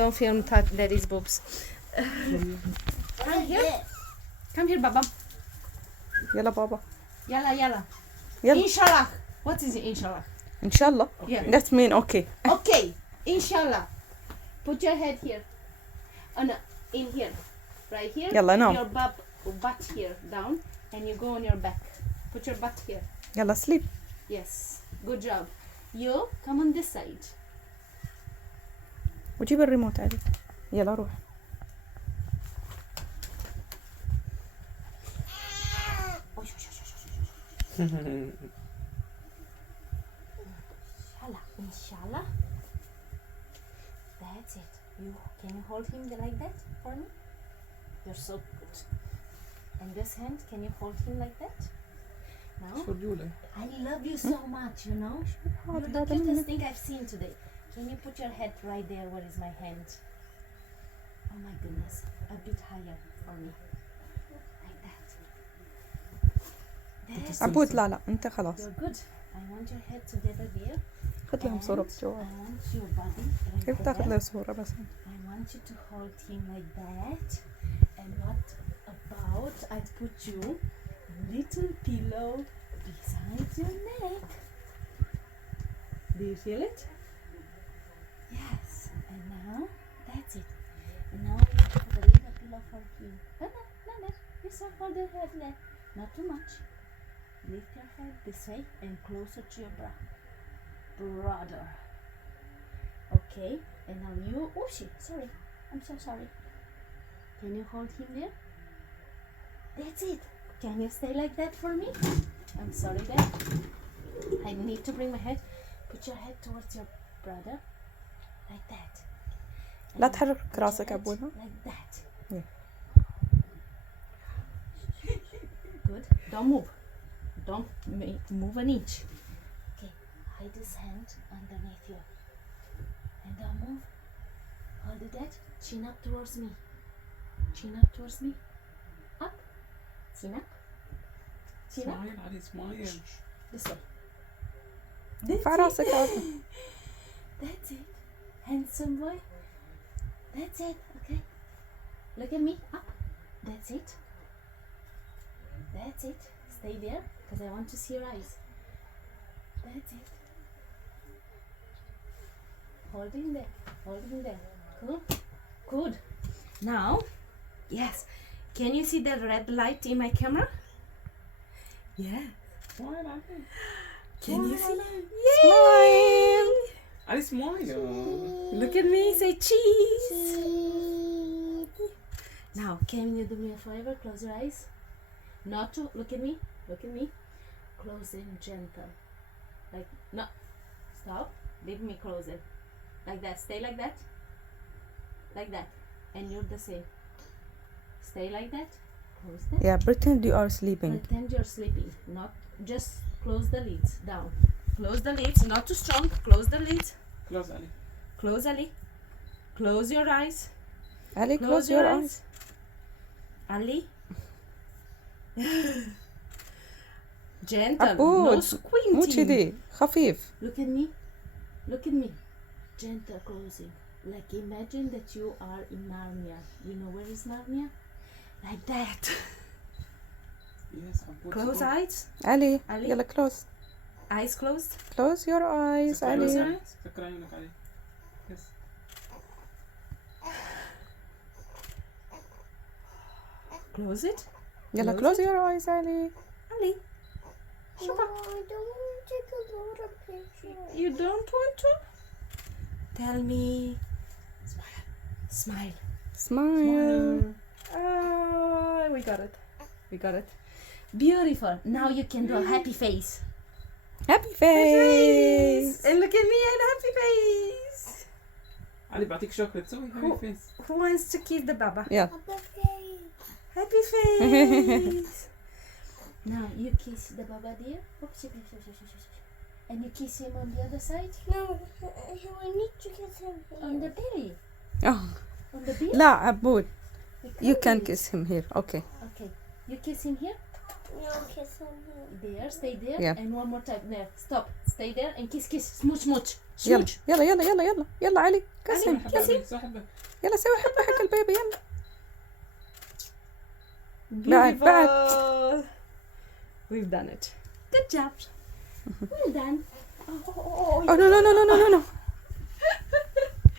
Don't film daddy's boobs. Come here. Come here, Baba. يلا بابا. Yalla, yalla. يلا. Inshallah. What is it, inshallah? إن شاء الله. Yeah. That mean okay. Okay. Inshallah. Put your head here. Oh no, in here. Right here. يلا نام. Your butt here, down. And you go on your back. Put your butt here. يلا sleep. Yes. Good job. You come on this side. وجيب الريموت علي. يلا روح. Inshallah. That's it. Can you hold him like that for me? You're so good. And this hand, can you hold him like that? Now? I love you so much, you know. You're the cutest thing I've seen today. Can you put your head right there? Where is my hand? Oh my goodness. A bit higher for me. Like that. That's عبود لا لا أنت خلاص. You're good. I want your head together there. خذ لهم صورة بالجوال. I want your body right كيف تاخذ there. له صورة بس؟ I want you to hold him like that. And what about I put you a little pillow beside your neck. Do you feel it? Yes. And now that's it. And now you put a little pillow for him. No. This one hold your head there. Not too much. Lift your head this way and closer to your brother. Okay. And now you. Oh shit! Sorry. I'm so sorry. Can you hold him there? That's it. Can you stay like that for me? I'm sorry, Dad. I need to bring my head. Put your head towards your brother. Like that. لا And تحرك put راسك your head عبود ها. like that. Yeah. Good. Don't move. Don't move an inch. Okay. Hide his hand underneath you. And don't move. Hold it that. Chin up towards me. Chin up towards me. Up. Chin up. Chin up. Smile, Ali, smile. This way. ارفع راسك عبود. That's it. Handsome boy. That's it. Okay. Look at me. Up. That's it. That's it. Stay there because I want to see your eyes. That's it. Hold him there. Hold him there. Cool. Good. Now, yes. Can you see the red light in my camera? Yeah. Smile, Ali. Can you see? Smile. Ali, smile. Look at me. Say cheese. Now, can you do me a favor? Close your eyes. Not to look at me. Look at me. Close them gentle. Like no. Stop. Leave me close it. Like that. Stay like that. Like that. And you're the same. Stay like that. Close them. Yeah, pretend you are sleeping. Pretend you're sleeping. Not just close the lids down. Close the lids. Not too strong. Close the lids. Close, Ali. Close Ali. Close your eyes. Ali, close your eyes. Ali. Gentle. عبود No squinting. مو كذي خفيف. Look at me. Look at me. Gentle closing. Like imagine that you are in Narnia. You know where is Narnia? Like that. Yes, Abu. Close eyes. علي علي. يلا close. Eyes closed. Close your eyes Close your علي. eyes. سكر عيونك, Ali. Yes. Close it. يلا Close close your eyes علي. Ali. I don't want to take a lot of pictures. You don't want to? Tell me. Smile. Smile. Smile. Oh, we got it. We got it. Beautiful. Now you can do a happy face. Happy face. And look at me and happy face. علي بعطيك شوكليت سوي هاي فيس. Who wants to kiss the baba? يلا. Happy face. Now you kiss the baba dear. Oops, and you kiss him on the other side. No, we need to get him On the belly. Oh. On the belly. لا عبود. We You can't can do it. kiss him here. Okay. Okay. You kiss him here. No, kiss him here. There. Stay there. Yeah. And one more time. There. Stop. Stay there and kiss. Smooch. يلا Smooch. يلا يلا يلا يلا يلا علي كسم. حبة صاحبة. يلا سوي حبة حق البيبي يلا. بعد. Beautiful. We've done it. Good job. Well done. Oh, Oh no no no no no no no.